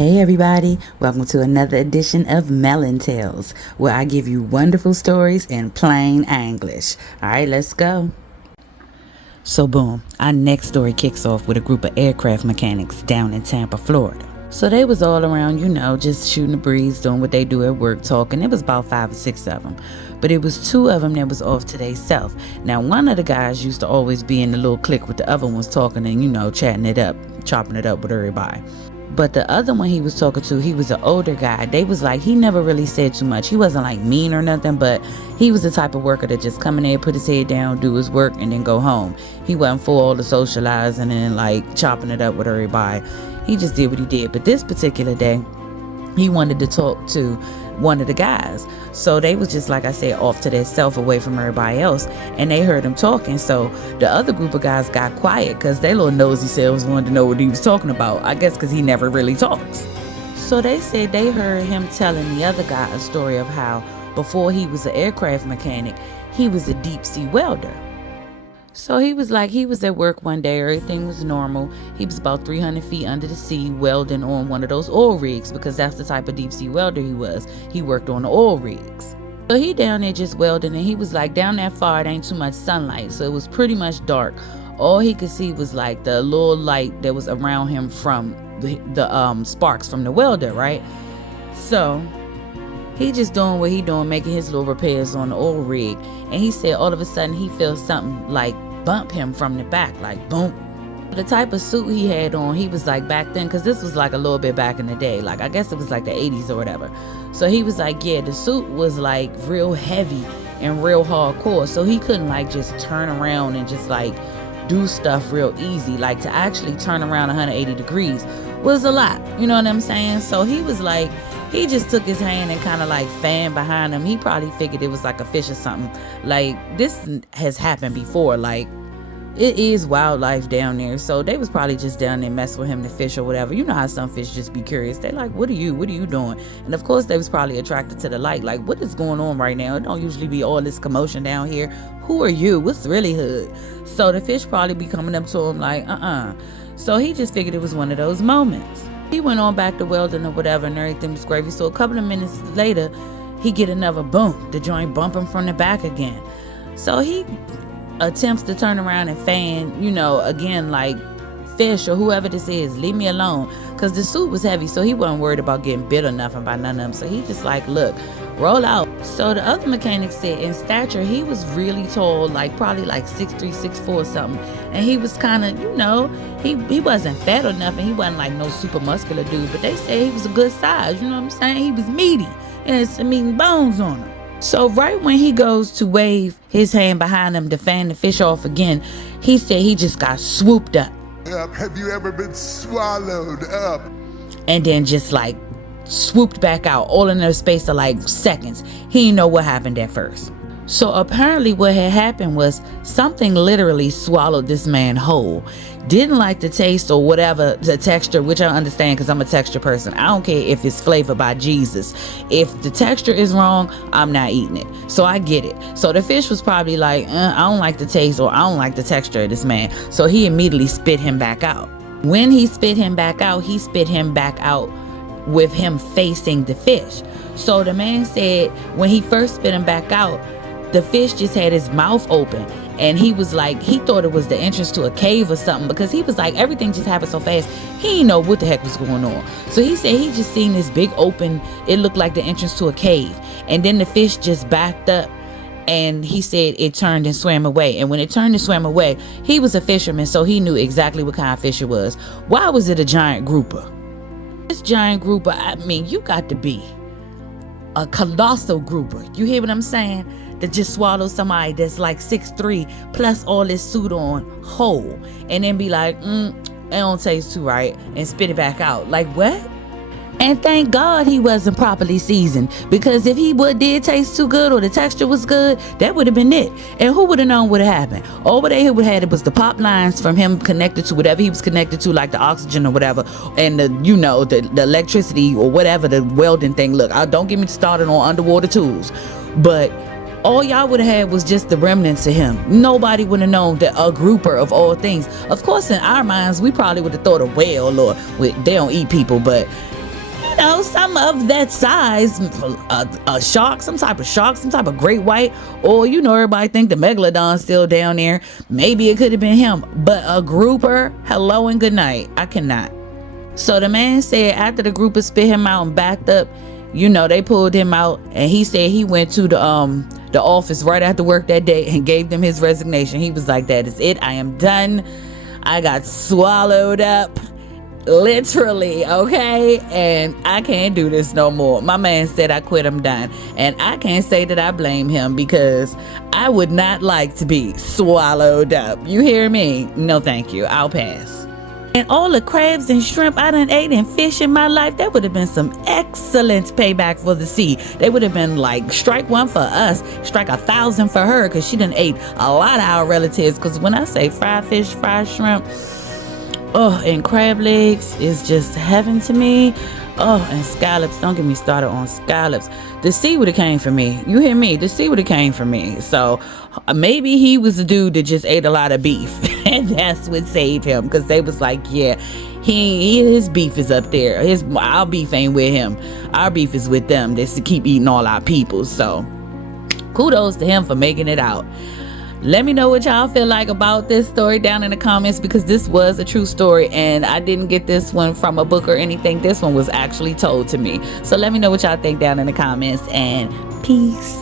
Hey everybody, welcome to another edition of Melon Tales, where I give you wonderful stories in plain English. Alright, let's go. So boom, our next story kicks off with a group of aircraft mechanics down in Tampa, Florida. So they was all around, just shooting the breeze, doing what they do at work, talking. It was about 5 or 6 of them. But it was 2 of them that was off to their self. Now, one of the guys used to always be in the little clique with the other ones talking and, chatting it up, chopping it up with everybody. But the other one he was talking to, he was an older guy. They was like, he never really said too much. He wasn't like mean or nothing, but he was the type of worker that just come in there, put his head down, do his work, and then go home. He wasn't for all the socializing and like chopping it up with everybody. He just did what he did. But this particular day, he wanted to talk to one of the guys. So they was just, like I said, off to their self, away from everybody else, and they heard him talking. So the other group of guys got quiet because their little nosy selves wanted to know what he was talking about, I guess because he never really talks. So they said they heard him telling the other guy a story of how before he was an aircraft mechanic, he was a deep sea welder. So he was at work one day, everything was normal. He was about 300 feet under the sea welding on one of those oil rigs, because that's the type of deep sea welder he was. He worked on the oil rigs. So he down there just welding, and he was like, down that far it ain't too much sunlight, so it was pretty much dark. All he could see was like the little light that was around him from the sparks from the welder, right? So he just doing what he doing, making his little repairs on the oil rig. And he said all of a sudden he feels something like bump him from the back, like boom. The type of suit he had on, he was like back then, because this was like a little bit back in the day, like I guess it was like the 80s or whatever. So he was like, yeah, the suit was like real heavy and real hardcore. So he couldn't like just turn around and just like do stuff real easy. Like to actually turn around 180 degrees was a lot, you know what I'm saying? So he was like, he just took his hand and kind of like fanned behind him. He probably figured it was like a fish or something. Like this has happened before. Like it is wildlife down there. So they was probably just down there messing with him, the fish or whatever. You know how some fish just be curious. They like, what are you doing? And of course they was probably attracted to the light. Like, what is going on right now? It don't usually be all this commotion down here. Who are you? What's really hood? So the fish probably be coming up to him like, So he just figured it was one of those moments. He went on back to welding or whatever, and everything was gravy. So a couple of minutes later, he get another boom. The joint bump him from the back again. So he attempts to turn around and fan, again, like fish or whoever this is, leave me alone. Because the suit was heavy, so he wasn't worried about getting bit or nothing by none of them. So he just like, look, roll out. So the other mechanic said in stature, he was really tall, like probably like 6'3", 6'4" or something. And he was kind of, he wasn't fat or nothing. He wasn't like no super muscular dude, but they said he was a good size. You know what I'm saying? He was meaty and had some meat and bones on him. So right when he goes to wave his hand behind him to fan the fish off again, he said he just got swooped up. Have you ever been swallowed up? And then just like swooped back out, all in a space of like seconds. He didn't know what happened at first. So apparently what had happened was something literally swallowed this man whole. Didn't like the taste or whatever, the texture, which I understand because I'm a texture person. I don't care if it's flavored by Jesus. If the texture is wrong, I'm not eating it. So I get it. So the fish was probably like, I don't like the taste or I don't like the texture of this man. So he immediately spit him back out. When he spit him back out, he spit him back out with him facing the fish. So the man said when he first spit him back out, the fish just had his mouth open, and he was like, he thought it was the entrance to a cave or something, because he was like, everything just happened so fast, he didn't know what the heck was going on. So he said he just seen this big open, it looked like the entrance to a cave, and then the fish just backed up, and he said it turned and swam away. And when it turned and swam away, he was a fisherman, so he knew exactly what kind of fish it was. Why was it a giant grouper? This giant grouper, I mean, you got to be a colossal grouper. You hear what I'm saying? That just swallow somebody that's like 6'3" plus all this suit on whole, and then be like, it don't taste too right, and spit it back out. Like what? And thank God he wasn't properly seasoned, because if he did taste too good or the texture was good, that would have been it. And who would have known what happened? All they would have had was the pop lines from him connected to whatever he was connected to, like the oxygen or whatever, and the electricity or whatever, the welding thing. Look, don't get me started on underwater tools, but all y'all would have had was just the remnants of him. Nobody would have known that a grouper of all things. Of course, in our minds, we probably would have thought a whale, or they don't eat people, but you know, some of that size, a shark, some type of great white, or, you know, everybody think the megalodon's still down there. Maybe it could have been him, but a grouper, hello and good night. I cannot. So the man said after the grouper spit him out and backed up, you know, they pulled him out, and he said he went to the office right after work that day and gave them his resignation. He was like, that is it. I am done. I got swallowed up. Literally, okay? And I can't do this no more. My man said I quit, I'm done. And I can't say that I blame him, because I would not like to be swallowed up. You hear me? No, thank you. I'll pass. And all the crabs and shrimp I done ate and fish in my life, that would have been some excellent payback for the sea. They would have been like, strike one for us, strike 1,000 for her, because she done ate a lot of our relatives. Because when I say fried fish, fried shrimp, oh, and crab legs is just heaven to me. Oh, and scallops. Don't get me started on scallops. The sea would have came for me. You hear me? The sea would have came for me. So maybe he was a dude that just ate a lot of beef, and that's what saved him. Because they was like, yeah, his beef is up there. Our beef ain't with him. Our beef is with them. That's to keep eating all our people. So kudos to him for making it out. Let me know what y'all feel like about this story down in the comments, because this was a true story and I didn't get this one from a book or anything. This one was actually told to me. So let me know what y'all think down in the comments, and peace.